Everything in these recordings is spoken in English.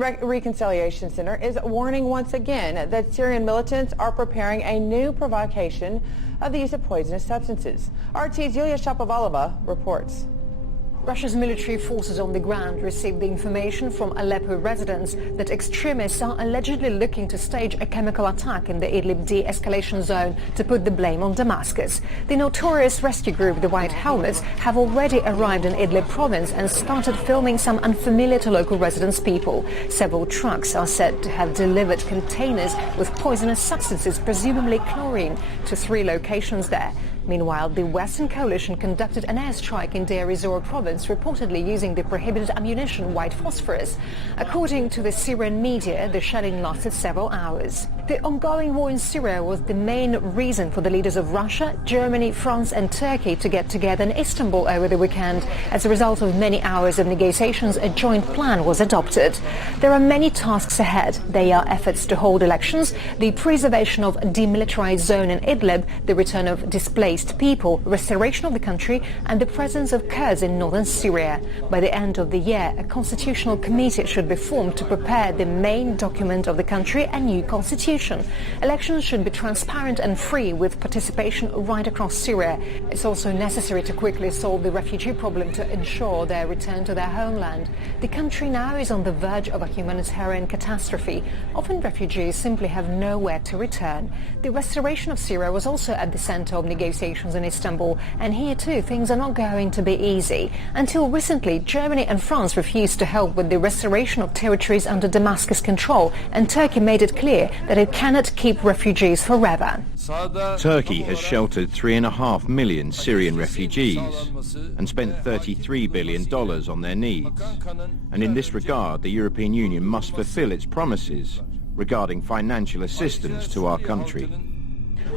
Reconciliation Center is warning once again that Syrian militants are preparing a new provocation of the use of poisonous substances. RT's Yulia Shapovalova reports. Russia's military forces on the ground received the information from Aleppo residents that extremists are allegedly looking to stage a chemical attack in the Idlib de-escalation zone to put the blame on Damascus. The notorious rescue group, the White Helmets, have already arrived in Idlib province and started filming some unfamiliar to local residents people. Several trucks are said to have delivered containers with poisonous substances, presumably chlorine, to 3 locations there. Meanwhile, the Western coalition conducted an airstrike in Deir ez-Zor province, reportedly using the prohibited ammunition white phosphorus. According to the Syrian media, the shelling lasted several hours. The ongoing war in Syria was the main reason for the leaders of Russia, Germany, France and Turkey to get together in Istanbul over the weekend. As a result of many hours of negotiations, a joint plan was adopted. There are many tasks ahead. They are efforts to hold elections, the preservation of a demilitarized zone in Idlib, the return of displaced people, restoration of the country and the presence of Kurds in northern Syria. By the end of the year, a constitutional committee should be formed to prepare the main document of the country, a new constitution. Elections should be transparent and free, with participation right across Syria. It's also necessary to quickly solve the refugee problem to ensure their return to their homeland. The country now is on the verge of a humanitarian catastrophe. Often refugees simply have nowhere to return. The restoration of Syria was also at the center of negotiations in Istanbul, and here too things are not going to be easy. Until recently, Germany and France refused to help with the restoration of territories under Damascus control, and Turkey made it clear that it cannot keep refugees forever. Turkey has sheltered 3.5 million Syrian refugees and spent $33 billion on their needs. And in this regard, the European Union must fulfill its promises regarding financial assistance to our country.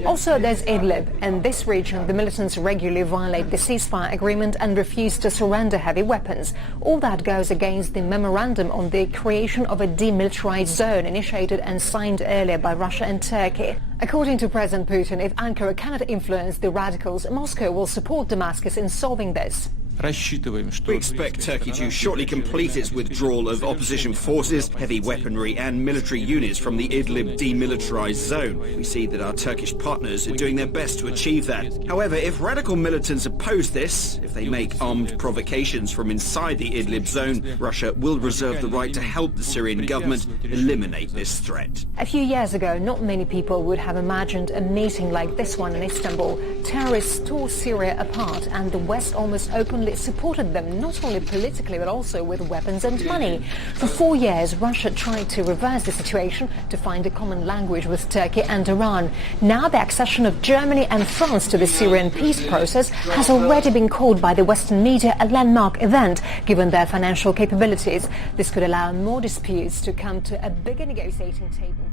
Also, there's Idlib. In this region, the militants regularly violate the ceasefire agreement and refuse to surrender heavy weapons. All that goes against the memorandum on the creation of a demilitarized zone initiated and signed earlier by Russia and Turkey. According to President Putin, if Ankara cannot influence the radicals, Moscow will support Damascus in solving this. We expect Turkey to shortly complete its withdrawal of opposition forces, heavy weaponry and military units from the Idlib demilitarized zone. We see that our Turkish partners are doing their best to achieve that. However, if radical militants oppose this, if they make armed provocations from inside the Idlib zone, Russia will reserve the right to help the Syrian government eliminate this threat. A few years ago, not many people would have imagined a meeting like this one in Istanbul. Terrorists tore Syria apart, and the West almost openly supported them, not only politically but also with weapons and money. For 4 years, Russia tried to reverse the situation, to find a common language with Turkey and Iran. Now the accession of Germany and France to the Syrian peace process has already been called by the Western media a landmark event, given their financial capabilities. This could allow more disputes to come to a bigger negotiating table.